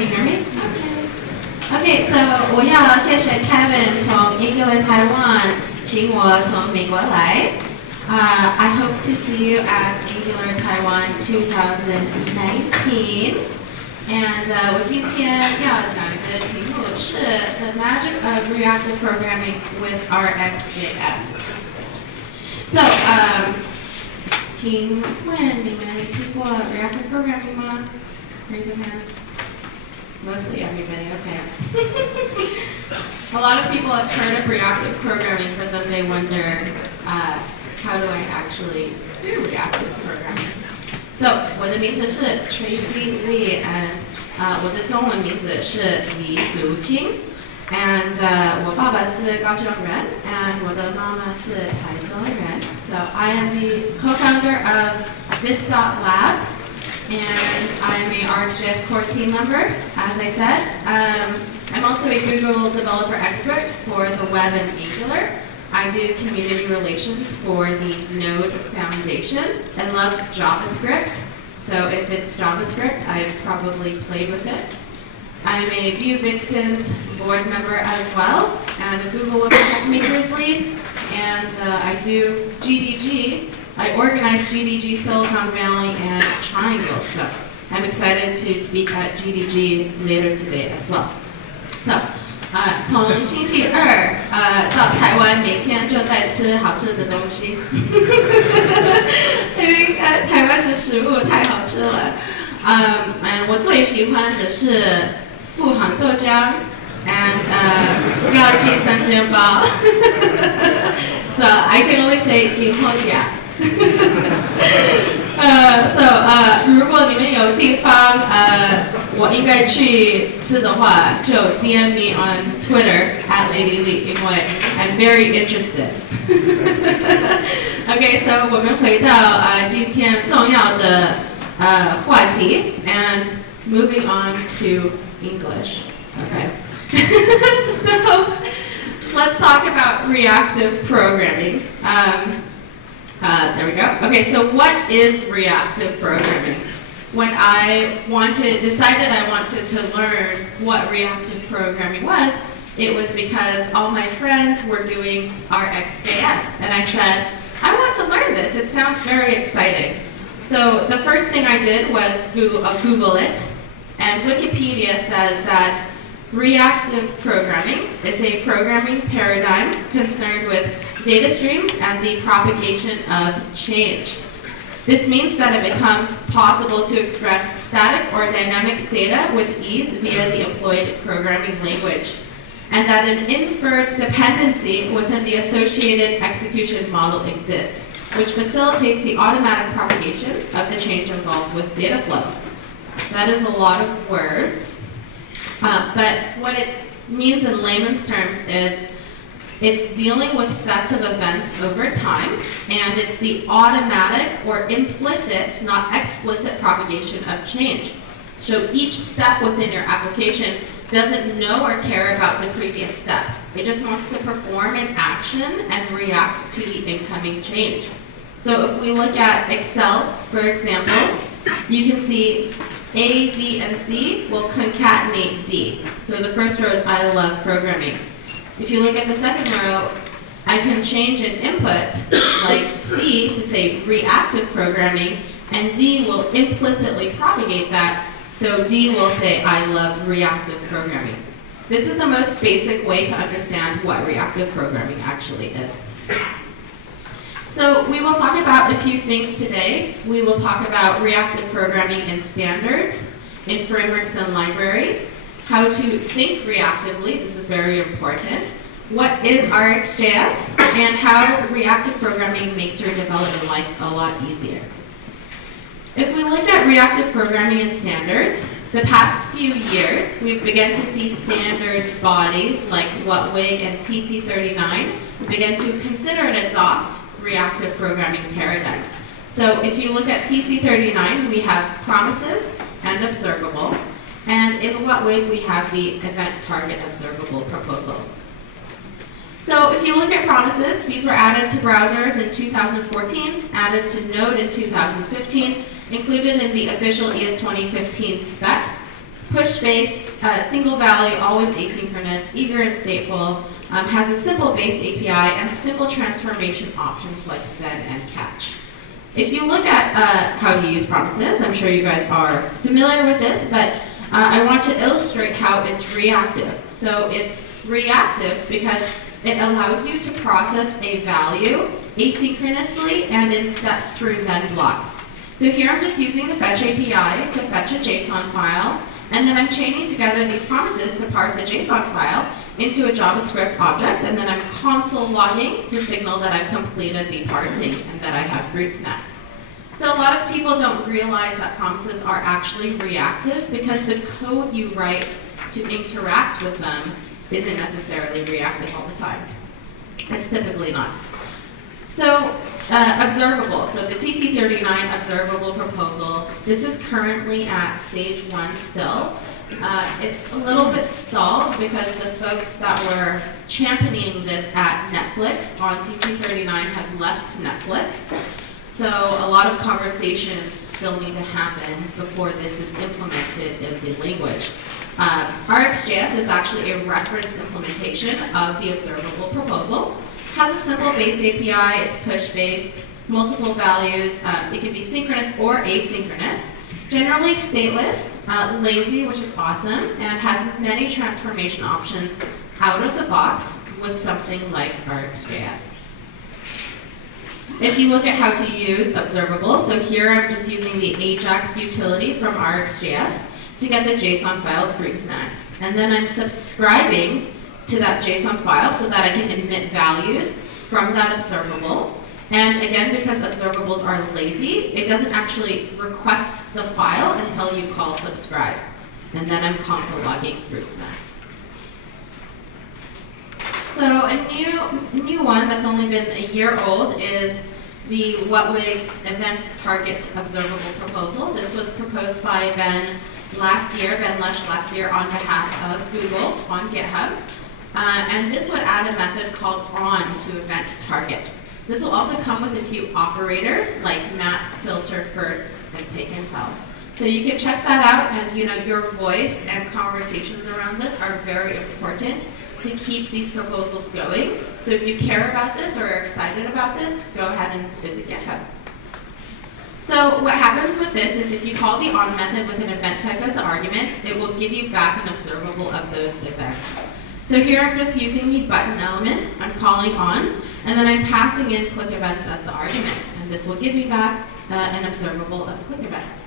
you hear me? Okay, so 我要谢谢 Kevin 从 Angular Taiwan 请我从美国来。I hope to see you at Angular Taiwan 2019. And 我今天要讲的题目是 The Magic of Reactive Programming with RxJS. So, 请问你们听过 Reactive Programming 吗？ Raise your hands. Mostly everybody, okay. A lot of people have heard of reactive programming, but then they wonder, how do I actually do reactive programming? So, 我的名字是 Tracy Lee, and 我的中文名字是李淑清。And 我爸爸是高雄人 and 我的妈妈是台中人. So I am the co-founder of this.labs and I am a RxJS core team member, as I said. I'm also a Google developer expert for the web and Angular. I do community relations for the Node Foundation. I love JavaScript, so if it's JavaScript, I've probably played with it. I'm a Vue Vixens board member as well, and a Google Web Makers lead, and I do GDG. I organize GDG Silicon Valley and Triangle, so I'm excited to speak at GDG later today as well. So, 从星期二到台湾，每天就在吃好吃的东西，因为台湾的食物太好吃了。我最喜欢的是富航豆浆 and 廖记三煎包。So I can only say 金后甲。如果你们有地方我应该去吃的话，就 DM me on Twitter @LadyLee， 因为 I'm very interested. Okay, so 我们回到今天重要的话题 and moving on to English. Okay. So let's talk about reactive programming. There we go. Okay, so what is reactive programming? When I decided I wanted to learn what reactive programming was, it was because all my friends were doing RxJS, and I said, I want to learn this. It sounds very exciting. So the first thing I did was Google it, and Wikipedia says that reactive programming is a programming paradigm concerned with data streams and the propagation of change. This means that it becomes possible to express static or dynamic data with ease via the employed programming language, and that an inferred dependency within the associated execution model exists, which facilitates the automatic propagation of the change involved with data flow. That is a lot of words, but what it means in layman's terms is it's dealing with sets of events over time, and it's the automatic or implicit, not explicit propagation of change. So each step within your application doesn't know or care about the previous step. It just wants to perform an action and react to the incoming change. So if we look at Excel, for example, you can see A, B, and C will concatenate D. So the first row is I love programming. If you look at the second row, I can change an input, like C, to say reactive programming, and D will implicitly propagate that, so D will say I love reactive programming. This is the most basic way to understand what reactive programming actually is. So we will talk about a few things today. We will talk about reactive programming in standards, in frameworks and libraries, how to think reactively, this is very important, what is RxJS, and how reactive programming makes your development life a lot easier. If we look at reactive programming in standards, the past few years, we've begun to see standards bodies like WHATWG and TC39 begin to consider and adopt reactive programming paradigms. So if you look at TC39, we have promises and observable, and in WHATWG we have the event target observable proposal. So if you look at promises, these were added to browsers in 2014, added to Node in 2015, included in the official ES 2015 spec. push-based, single value, always asynchronous, eager and stateful, has a simple base API and simple transformation options like then and catch. If you look at how to use promises, I'm sure you guys are familiar with this, but I want to illustrate how it's reactive. So it's reactive because it allows you to process a value asynchronously and in steps through then blocks. So here I'm just using the fetch API to fetch a JSON file, and then I'm chaining together these promises to parse the JSON file into a JavaScript object, and then I'm console logging to signal that I've completed the parsing and that I have fruit snacks. So a lot of people don't realize that promises are actually reactive because the code you write to interact with them isn't necessarily reactive all the time. It's typically not. So observable, so the TC39 observable proposal, this is currently at stage 1 still. It's a little bit stalled because the folks that were championing this at Netflix on TC39 have left Netflix. So a lot of conversations still need to happen before this is implemented in the language. RxJS is actually a reference implementation of the observable proposal. Has a simple base API, it's push-based, multiple values, it can be synchronous or asynchronous, generally stateless, lazy, which is awesome, and has many transformation options out of the box with something like RxJS. If you look at how to use Observable, so here I'm just using the Ajax utility from RxJS to get the JSON file fruit snacks. And then I'm subscribing to that JSON file so that I can emit values from that observable. And again, because observables are lazy, it doesn't actually request the file until you call subscribe. And then I'm console logging fruit snacks. So a new one that's only been a year old is the WhatWig event target observable proposal. This was proposed by Ben Lush last year on behalf of Google on GitHub. And this would add a method called on to event target. This will also come with a few operators like map, filter, first, and take intel. So you can check that out, and your voice and conversations around this are very important to keep these proposals going. So if you care about this or are excited about this, go ahead and visit GitHub. So what happens with this is if you call the on method with an event type as the argument, it will give you back an observable of those events. So here I'm just using the button element, I'm calling on, and then I'm passing in click events as the argument. And this will give me back an observable of click events.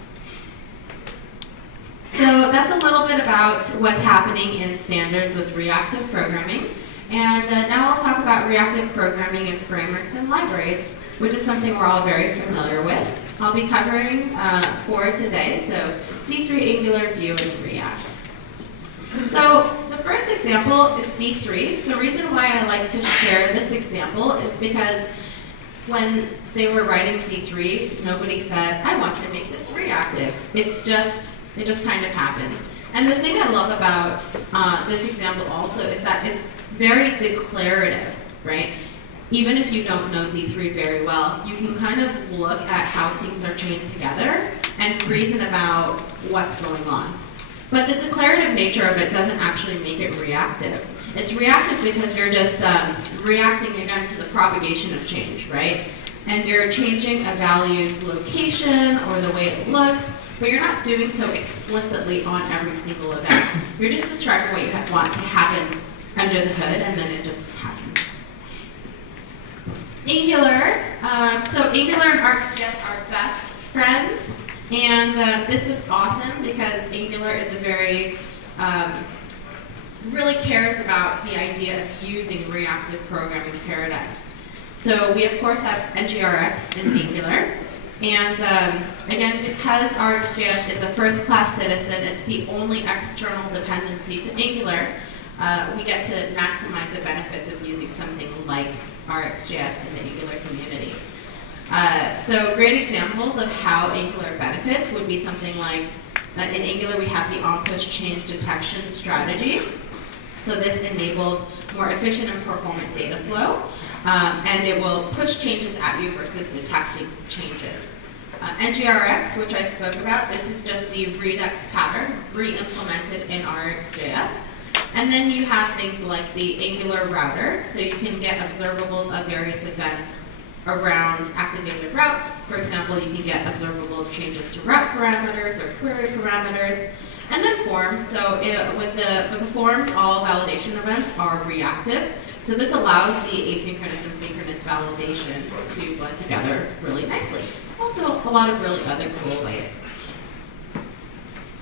So that's a little bit about what's happening in standards with reactive programming. And now I'll talk about reactive programming in frameworks and libraries, which is something we're all very familiar with. I'll be covering 4 today, so D3, Angular, Vue, and React. So the first example is D3. The reason why I like to share this example is because when they were writing D3, nobody said, I want to make this reactive. It just kind of happens. And the thing I love about this example also is that it's very declarative, right? Even if you don't know D3 very well, you can kind of look at how things are chained together and reason about what's going on. But the declarative nature of it doesn't actually make it reactive. It's reactive because you're just reacting again to the propagation of change, right? And you're changing a value's location or the way it looks, but you're not doing so explicitly on every single event. You're just describing what you want to happen under the hood, and then it just happens. Angular. So Angular and RxJS are best friends, and this is awesome because Angular is a very, really cares about the idea of using reactive programming paradigms. So we of course have NGRX in Angular, and again, because RxJS is a first-class citizen, it's the only external dependency to Angular, we get to maximize the benefits of using something like RxJS in the Angular community. So great examples of how Angular benefits would be something like, in Angular we have the on-push change detection strategy. So this enables more efficient and performant data flow, and it will push changes at you versus detecting changes. NGRX, which I spoke about, this is just the Redux pattern re-implemented in RxJS. And then you have things like the Angular router, so you can get observables of various events around activated routes. For example, you can get observable changes to route parameters or query parameters. And then forms, so with the forms, all validation events are reactive. So this allows the asynchronous and synchronous validation to blend together really nicely. Also, a lot of really other cool ways.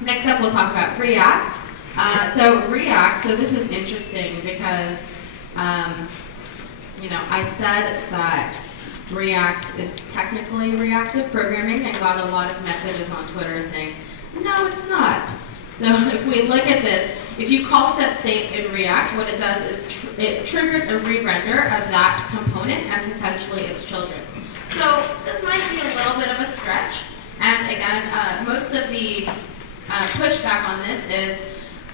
Next up, we'll talk about React. So this is interesting because, I said that React is technically reactive programming. I got a lot of messages on Twitter saying, no, it's not. So if we look at this, if you call set state in React, what it does is it triggers a re-render of that component and potentially its children. So this might be a little bit of a stretch. And again, most of the pushback on this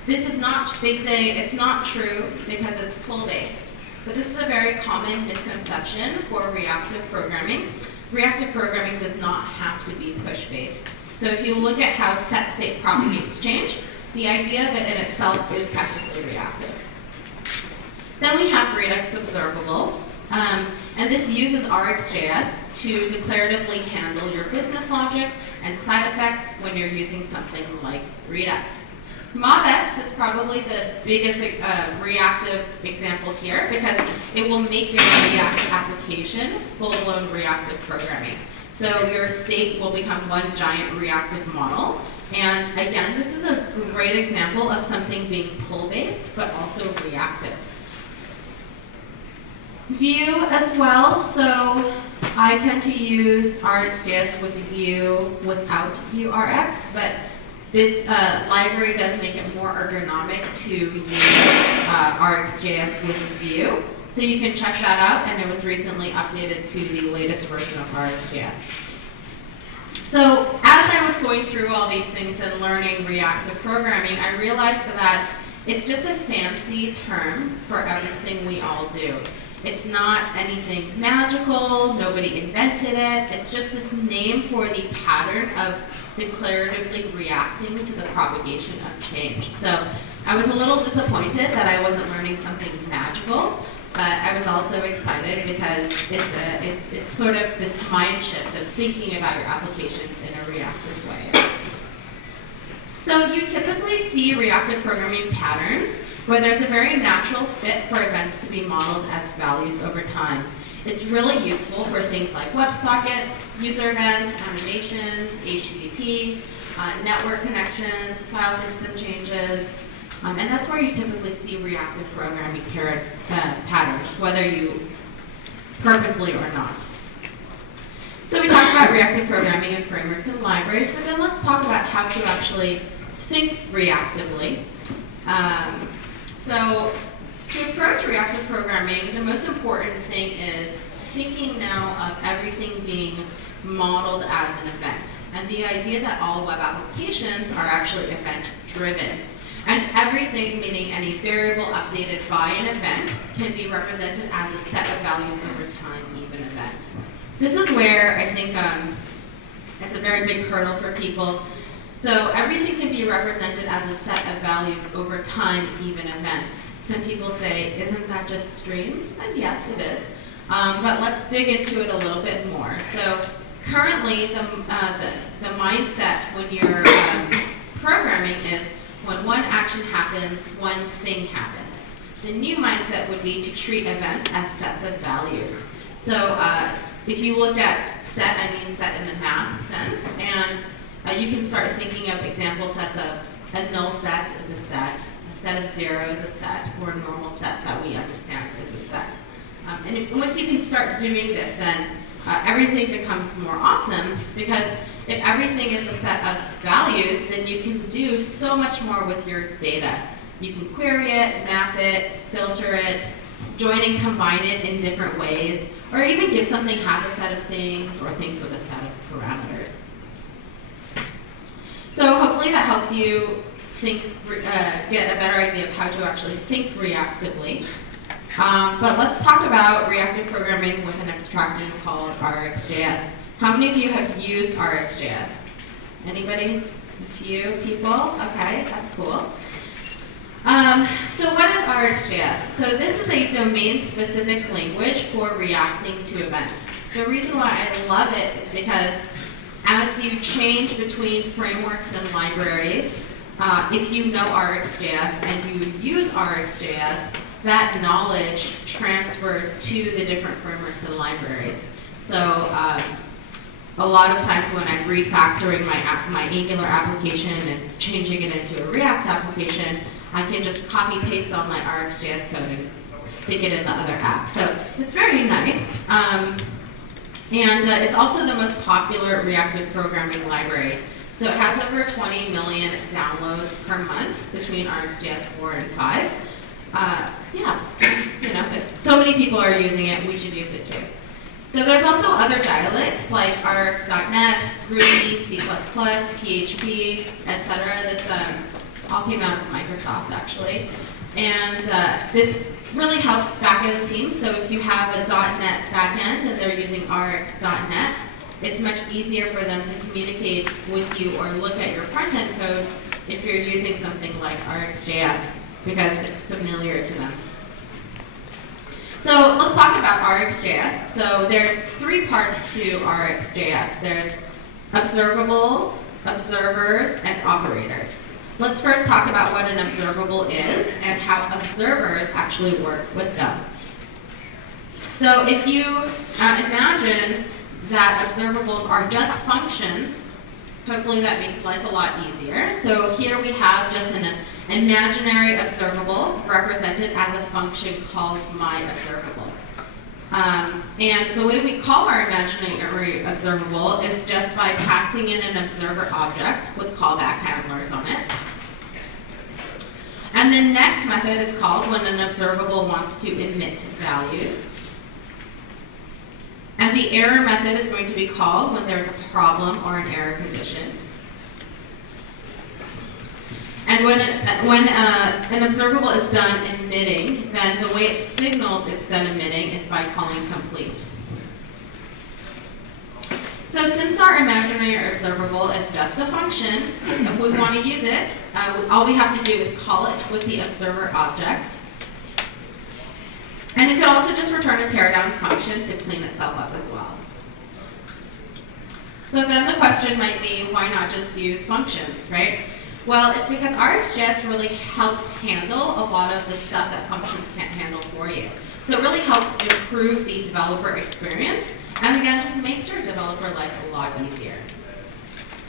is not, they say it's not true because it's pull-based. But this is a very common misconception for reactive programming. Reactive programming does not have to be push-based. So if you look at how set state propagates change, the idea of it in itself is technically reactive. Then we have Redux Observable, and this uses RxJS to declaratively handle your business logic and side effects when you're using something like Redux. MobX is probably the biggest reactive example here because it will make your React application full-blown reactive programming. So your state will become one giant reactive model. And again, this is a great example of something being pull-based, but also reactive. Vue as well. So I tend to use RxJS with Vue without VueRx, but this library does make it more ergonomic to use RxJS with Vue. So you can check that out, and it was recently updated to the latest version of RxJS. So as I was going through all these things and learning reactive programming, I realized that it's just a fancy term for everything we all do. It's not anything magical, nobody invented it. It's just this name for the pattern of declaratively reacting to the propagation of change. So I was a little disappointed that I wasn't learning something magical, but I was also excited because it's sort of this mind shift of thinking about your applications in a reactive way. So you typically see reactive programming patterns where there's a very natural fit for events to be modeled as values over time. It's really useful for things like WebSockets, user events, animations, HTTP, network connections, file system changes, and that's where you typically see reactive programming patterns, whether you purposely or not. So we talked about reactive programming and frameworks and libraries, but then let's talk about how to actually think reactively. So to approach reactive programming, the most important thing is thinking now of everything being modeled as an event. And the idea that all web applications are actually event-driven. And everything, meaning any variable updated by an event, can be represented as a set of values over time, even events. This is where I think it's a very big hurdle for people. So everything can be represented as a set of values over time, even events. Some people say, isn't that just streams? And yes, it is. But let's dig into it a little bit more. So currently, the mindset when you're programming is when one action happens, one thing happened. The new mindset would be to treat events as sets of values. So if you look at set, I mean set in the math sense, and you can start thinking of example sets of a null set is a set of 0 is a set, or a normal set that we understand is a set. And once you can start doing this, then everything becomes more awesome, because if everything is a set of values, then you can do so much more with your data. You can query it, map it, filter it, join and combine it in different ways, or even give something half a set of things, or things with a set of parameters. So hopefully that helps you think, get a better idea of how to actually think reactively. But let's talk about reactive programming with an abstraction called RxJS. How many of you have used RxJS? Anybody? A few people? Okay, that's cool. So what is RxJS? So this is a domain-specific language for reacting to events. The reason why I love it is because as you change between frameworks and libraries, if you know RxJS and you use RxJS, that knowledge transfers to the different frameworks and libraries. So a lot of times when I'm refactoring my Angular application and changing it into a React application, I can just copy paste all my RxJS code and stick it in the other app. So it's very nice. And it's also the most popular reactive programming library. So it has over 20 million downloads per month between RxJS 4 and 5. Yeah, you know, if so many people are using it, we should use it too. So there's also other dialects like Rx.net, Ruby, C++, PHP, etc. This all came out of Microsoft actually. And this really helps backend teams. So if you have a .NET backend and they're using Rx.net, it's much easier for them to communicate with you or look at your front-end code if you're using something like RxJS because it's familiar to them. So let's talk about RxJS. So there's 3 parts to RxJS. There's observables, observers, and operators. Let's first talk about what an observable is and how observers actually work with them. So if you imagine that observables are just functions, hopefully that makes life a lot easier. So here we have just an imaginary observable represented as a function called myObservable. And the way we call our imaginary observable is just by passing in an observer object with callback handlers on it. And the next method is called when an observable wants to emit values. And the error method is going to be called when there's a problem or an error condition. And when an observable is done emitting, then the way it signals it's done emitting is by calling complete. So since our imaginary observable is just a function, if we want to use it, all we have to do is call it with the observer object. And it could also just return a teardown function to clean itself up as well. So then the question might be, why not just use functions, right? Well, it's because RxJS really helps handle a lot of the stuff that functions can't handle for you. So it really helps improve the developer experience, and again, just makes your developer life a lot easier.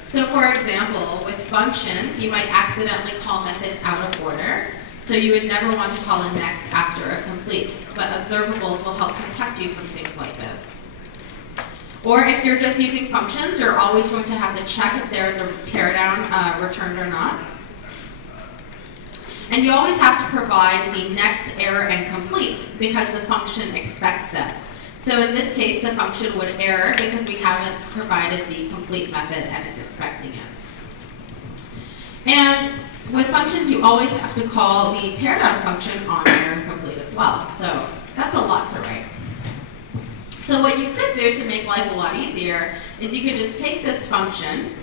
So for example, with functions, you might accidentally call methods out of order, so you would never want to call a next after a complete, but observables will help protect you from things like this. Or if you're just using functions, you're always going to have to check if there's a teardown returned or not. And you always have to provide the next error and complete because the function expects that. So in this case, the function would error because we haven't provided the complete method and it's expecting it. And with functions, you always have to call the teardown function on error complete as well. So that's a lot to write. So what you could do to make life a lot easier is you could just take this function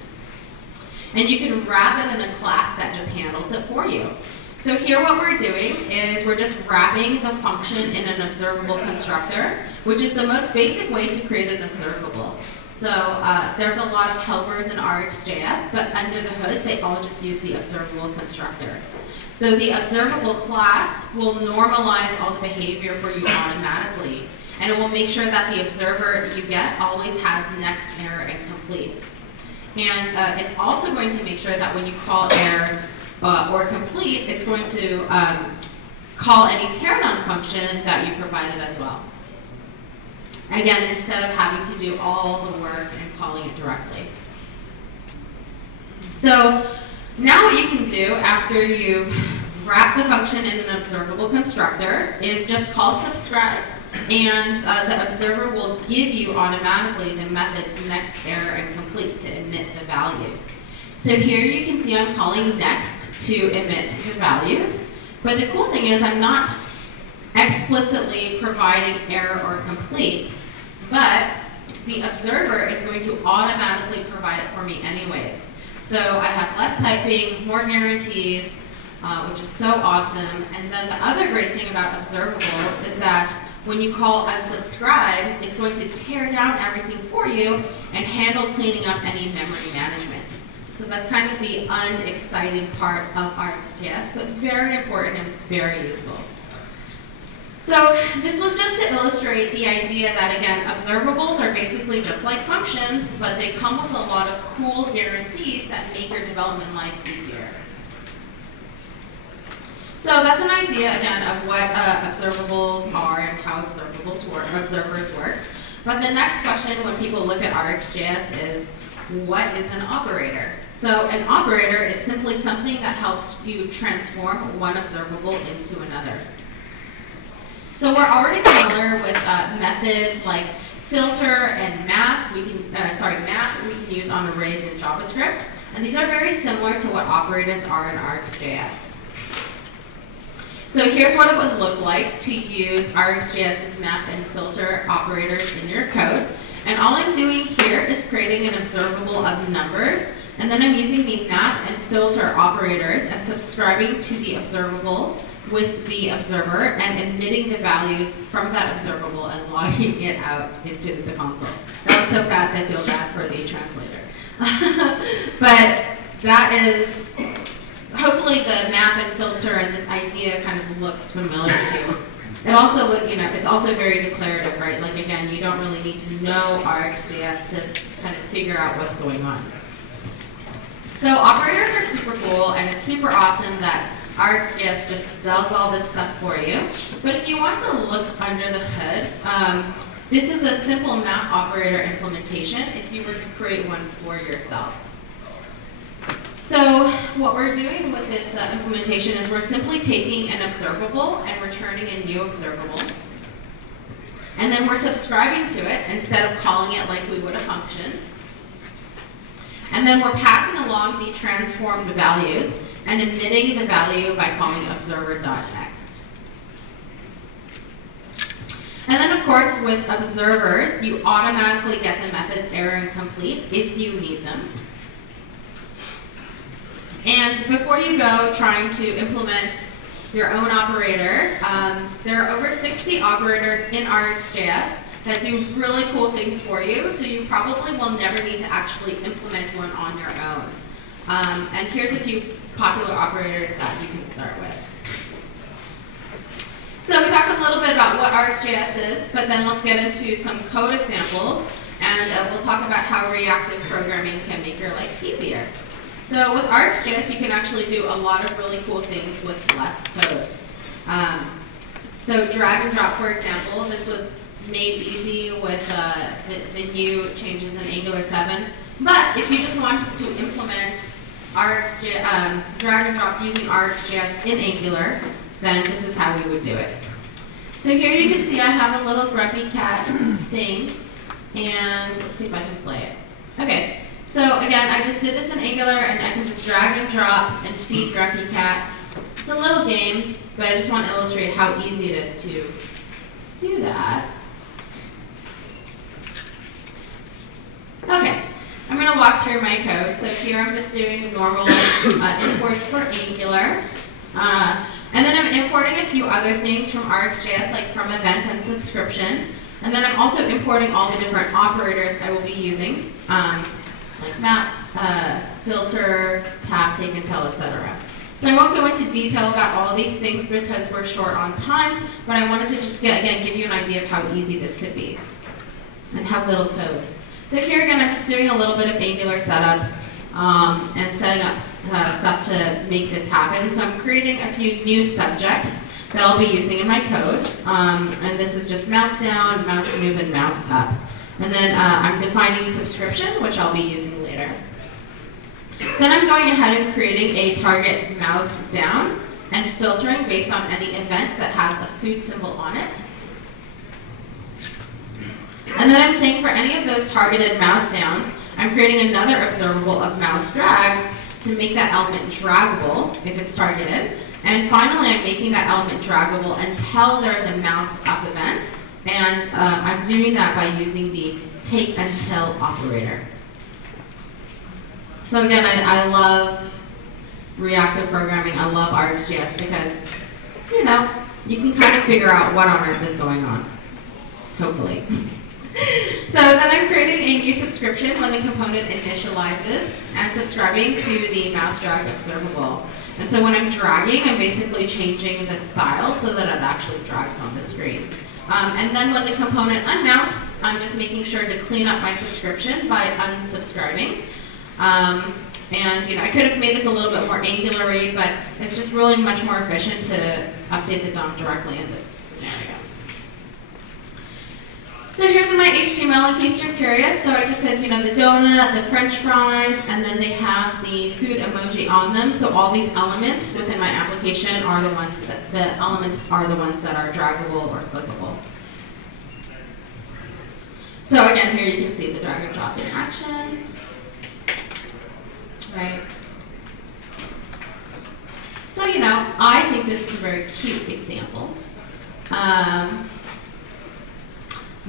and you can wrap it in a class that just handles it for you. So here what we're doing is we're just wrapping the function in an observable constructor, which is the most basic way to create an observable. So there's a lot of helpers in RxJS, but under the hood, they all just use the observable constructor. So the observable class will normalize all the behavior for you automatically, and it will make sure that the observer you get always has next error and complete. And it's also going to make sure that when you call error or complete, it's going to call any teardown function that you provided as well. Again, instead of having to do all the work and calling it directly. So now what you can do after you've wrapped the function in an observable constructor is just call subscribe, and the observer will give you automatically the method's next error and complete to emit the values. So here you can see I'm calling next to emit the values, but the cool thing is I'm not explicitly providing error or complete, but the observer is going to automatically provide it for me anyways. So I have less typing, more guarantees, which is so awesome. And then the other great thing about observables is that when you call unsubscribe, it's going to tear down everything for you and handle cleaning up any memory management. So that's kind of the unexciting part of RxJS, but very important and very useful. So this was just to illustrate the idea that, again, observables are basically just like functions, but they come with a lot of cool guarantees that make your development life easier. So that's an idea, again, of what observables are and how observers work. But the next question when people look at RxJS is, what is an operator? So an operator is simply something that helps you transform one observable into another. So we're already familiar with methods like filter and map. We can use on arrays in JavaScript, and these are very similar to what operators are in RxJS. So here's what it would look like to use RxJS's map and filter operators in your code. And all I'm doing here is creating an observable of numbers, and then I'm using the map and filter operators and subscribing to the observable with the observer and emitting the values from that observable and logging it out into the console. That was so fast I feel bad for the translator. But that is, hopefully the map and filter and this idea kind of looks familiar to you. It also, it's also very declarative, right? Like again, you don't really need to know RxJS to kind of figure out what's going on. So operators are super cool, and it's super awesome that RxJS just does all this stuff for you. But if you want to look under the hood, this is a simple map operator implementation if you were to create one for yourself. So what we're doing with this implementation is we're simply taking an observable and returning a new observable. And then we're subscribing to it instead of calling it like we would a function. And then we're passing along the transformed values and emitting the value by calling observer.next. And then, of course, with observers, you automatically get the methods error and complete if you need them. And before you go trying to implement your own operator, there are over 60 operators in RxJS that do really cool things for you, so you probably will never need to actually implement one on your own. And here's a few popular operators that you can start with. So we talked a little bit about what RxJS is, but then let's get into some code examples, and we'll talk about how reactive programming can make your life easier. So with RxJS, you can actually do a lot of really cool things with less code. So drag and drop, for example, this was made easy with the new changes in Angular 7. But if you just wanted to implement RxJS, drag and drop using RxJS in Angular, then this is how we would do it. So here you can see I have a little Grumpy Cat thing, and let's see if I can play it. Okay, so again, I just did this in Angular, and I can just drag and drop and feed Grumpy Cat. It's a little game, but I just want to illustrate how easy it is to do that. Okay, I'm going to walk through my code. So here I'm just doing normal imports for Angular. And then I'm importing a few other things from RxJS, like from event and subscription. And then I'm also importing all the different operators I will be using, like map, filter, tap, take and tell, etc. So I won't go into detail about all these things because we're short on time, but I wanted to just, again, give you an idea of how easy this could be and how little code. So here again, I'm just doing a little bit of Angular setup and setting up stuff to make this happen. So I'm creating a few new subjects that I'll be using in my code. And this is just mouse down, mouse move, and mouse up. And then I'm defining subscription, which I'll be using later. Then I'm going ahead and creating a target mouse down and filtering based on any event that has a food symbol on it. And then I'm saying for any of those targeted mouse downs, I'm creating another observable of mouse drags to make that element draggable if it's targeted. And finally, I'm making that element draggable until there's a mouse up event And I'm doing that by using the take until operator. So again, I love reactive programming. I love RxJS because, you know, you can kind of figure out what on earth is going on, hopefully. So then I'm creating a new subscription when the component initializes and subscribing to the mouse drag observable. And so when I'm dragging, I'm basically changing the style so that it actually drags on the screen. And then when the component unmounts, I'm just making sure to clean up my subscription by unsubscribing. And you know, I could have made this a little bit more angular-y, but it's just really much more efficient to update the DOM directly in this scenario. So here's my HTML in case you're curious. So I just said, you know, the donut, the French fries, and then they have the food emoji on them. So all these elements within my application are the ones that are draggable or clickable. So again, here you can see the drag and drop in action. Right. So, you know, I think this is a very cute example.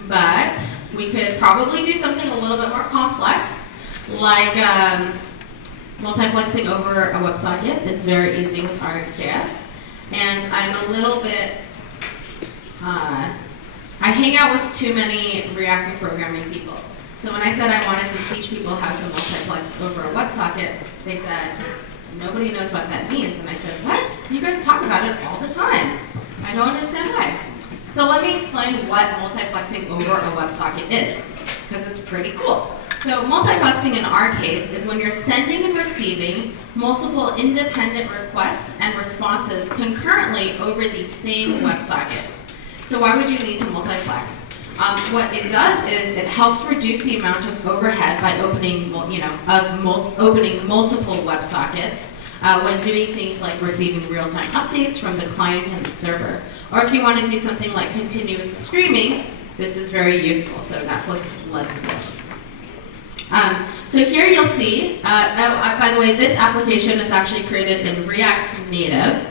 But we could probably do something a little bit more complex, like multiplexing over a WebSocket is very easy with RxJS. And I'm a little bit, I hang out with too many reactive programming people. So when I said I wanted to teach people how to multiplex over a WebSocket, they said, nobody knows what that means. And I said, what? You guys talk about it all the time. I don't understand why. So let me explain what multiplexing over a WebSocket is, because it's pretty cool. So multiplexing in our case is when you're sending and receiving multiple independent requests and responses concurrently over the same WebSocket. So why would you need to multiplex? What it does is it helps reduce the amount of overhead by opening, opening multiple WebSockets when doing things like receiving real-time updates from the client and the server. Or if you want to do something like continuous streaming, this is very useful. So Netflix loves this. So here you'll see, by the way, this application is actually created in React Native.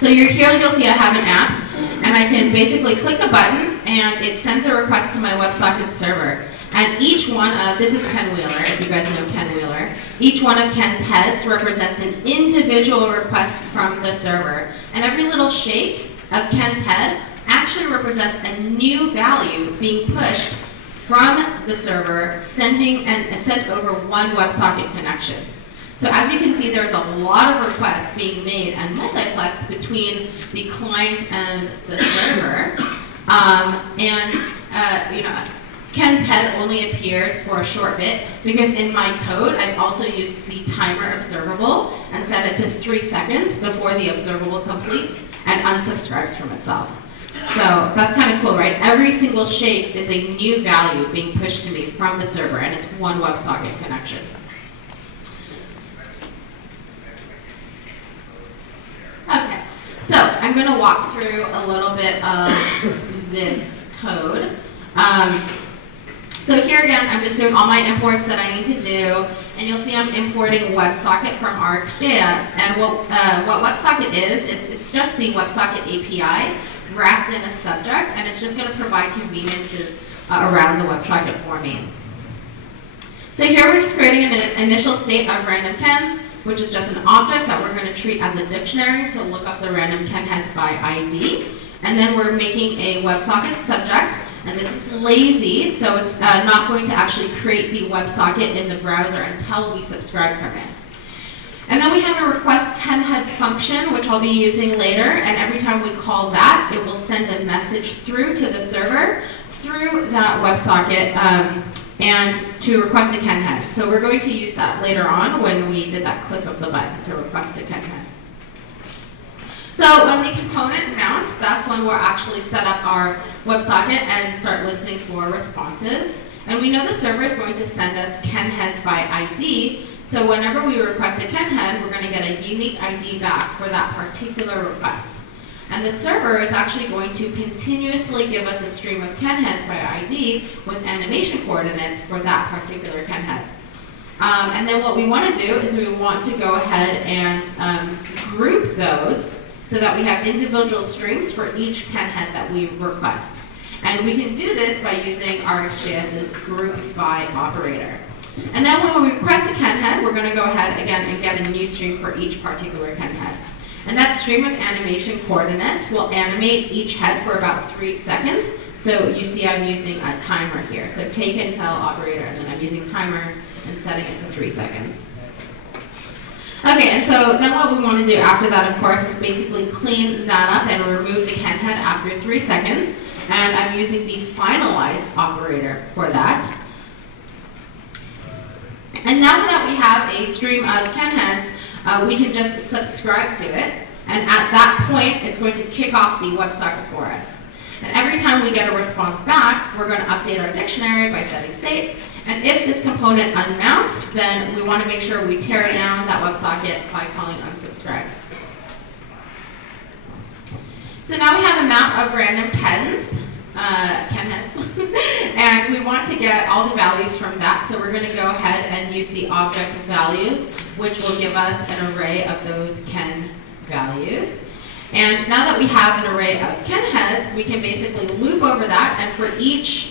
So here you'll see I have an app, and I can basically click a button, and it sends a request to my WebSocket server. And each one of, this is Ken Wheeler, if you guys know Ken Wheeler, each one of Ken's heads represents an individual request from the server. And every little shake of Ken's head actually represents a new value being pushed from the server, sent over one WebSocket connection. So as you can see, there's a lot of requests being made and multiplexed between the client and the server. Ken's head only appears for a short bit because in my code, I've also used the timer observable and set it to 3 seconds before the observable completes and unsubscribes from itself. So that's kind of cool, right? Every single shake is a new value being pushed to me from the server, and it's one WebSocket connection. Okay, so I'm going to walk through a little bit of this code. So here again, I'm just doing all my imports that I need to do, and you'll see I'm importing WebSocket from RxJS. And what WebSocket is, it's just the WebSocket API wrapped in a subject, and it's just going to provide conveniences around the WebSocket for me. So here we're just creating an initial state of random Kens, which is just an object that we're going to treat as a dictionary to look up the random Ken heads by ID. And then we're making a WebSocket subject. And this is lazy, so it's not going to actually create the WebSocket in the browser until we subscribe from it. And then we have a request kenhead function, which I'll be using later. And every time we call that, it will send a message through to the server through that WebSocket and to request a kenhead. So we're going to use that later on when we did that click of the button to request a kenhead. So when the component mounts, that's when we'll actually set up our WebSocket and start listening for responses. And we know the server is going to send us kenheads by ID. So whenever we request a kenhead, we're going to get a unique ID back for that particular request. And the server is actually going to continuously give us a stream of kenheads by ID with animation coordinates for that particular kenhead. And then what we want to do is we want to go ahead and group those so that we have individual streams for each Ken head that we request. And we can do this by using RxJS's group by operator. And then when we request a Ken head, we're going to go ahead again and get a new stream for each particular Ken head. And that stream of animation coordinates will animate each head for about 3 seconds. So you see I'm using a timer here. So take and tell operator, and then I'm using timer and setting it to 3 seconds. Okay, and so then what we want to do after that, of course, is basically clean that up and remove the Ken head after 3 seconds. And I'm using the finalize operator for that. And now that we have a stream of Ken heads, we can just subscribe to it. And at that point, it's going to kick off the WebSocket for us. And every time we get a response back, we're going to update our dictionary by setting state. And if this component unmounts, then we want to make sure we tear down that WebSocket by calling unsubscribe. So now we have a mount of random Ken heads, and we want to get all the values from that. So we're going to go ahead and use the object values, which will give us an array of those Ken values. And now that we have an array of Ken heads, we can basically loop over that, and for each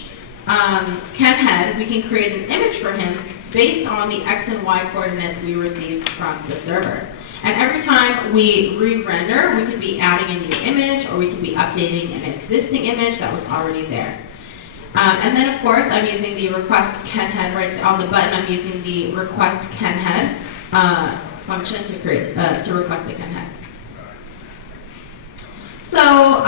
Ken head, we can create an image for him based on the X and Y coordinates we received from the server. And every time we re-render, we could be adding a new image, or we could be updating an existing image that was already there. And then, of course, I'm using the request Ken head right on the button. I'm using the request Ken head function to create to request a Ken head. So,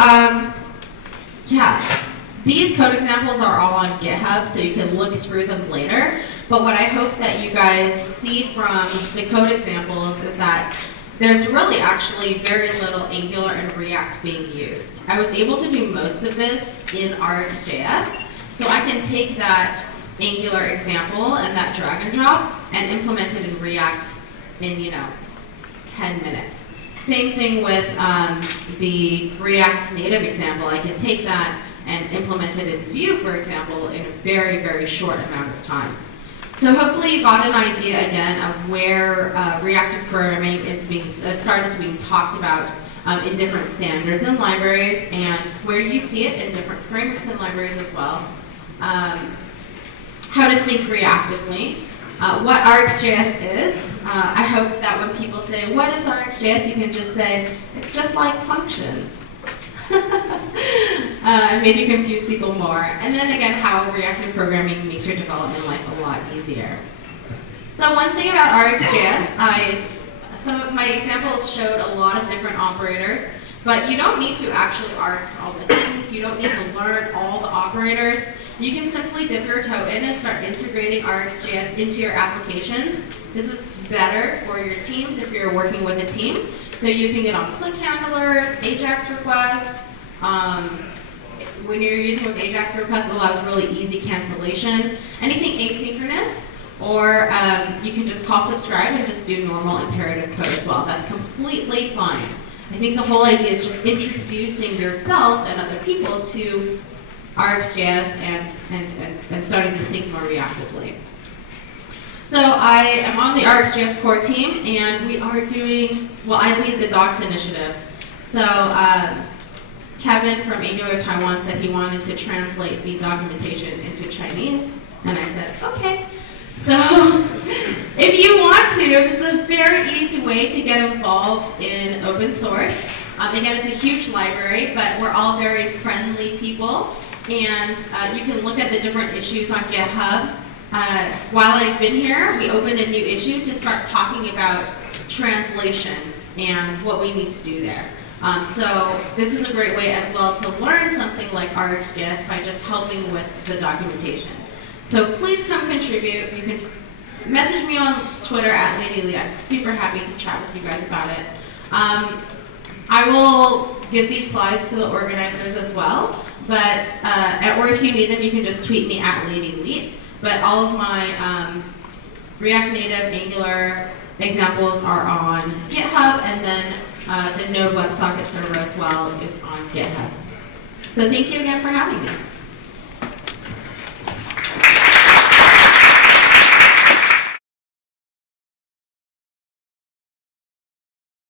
yeah, these code examples are all on GitHub, so you can look through them later. But what I hope that you guys see from the code examples is that there's really actually very little Angular and React being used. I was able to do most of this in RxJS, so I can take that Angular example and that drag and drop and implement it in React in, 10 minutes. Same thing with the React Native example. I can take that and implement it in Vue, for example, in a very, very short amount of time. So hopefully you got an idea again of where reactive programming is being started to be talked about in different standards and libraries, and where you see it in different frameworks and libraries as well. How to think reactively. What RxJS is. I hope that when people say, what is RxJS, you can just say, it's just like functions. And maybe confuse people more. And then again, how reactive programming makes your development life a lot easier. So one thing about RxJS, some of my examples showed a lot of different operators, but you don't need to actually Rx all the things. You don't need to learn all the operators. You can simply dip your toe in and start integrating RxJS into your applications. This is better for your teams if you're working with a team. So using it on click handlers, AJAX requests. When you're using with AJAX requests, it allows really easy cancellation. Anything asynchronous, or you can just call subscribe and just do normal imperative code as well. That's completely fine. I think the whole idea is just introducing yourself and other people to RxJS and starting to think more reactively. So I am on the RxJS core team, and we are doing, well, I lead the docs initiative. So Kevin from Angular Taiwan said he wanted to translate the documentation into Chinese, and I said, okay. So if you want to, this is a very easy way to get involved in open source. Again, it's a huge library, but we're all very friendly people, and you can look at the different issues on GitHub. While I've been here, we opened a new issue to start talking about translation and what we need to do there. So this is a great way as well to learn something like RxJS by just helping with the documentation. So please come contribute. You can message me on Twitter at LadyLee. I'm super happy to chat with you guys about it. I will give these slides to the organizers as well, but or if you need them, you can just tweet me at LadyLee. But all of my React Native, Angular examples are on GitHub, and then the Node WebSocket server as well is on GitHub. So thank you again for having me.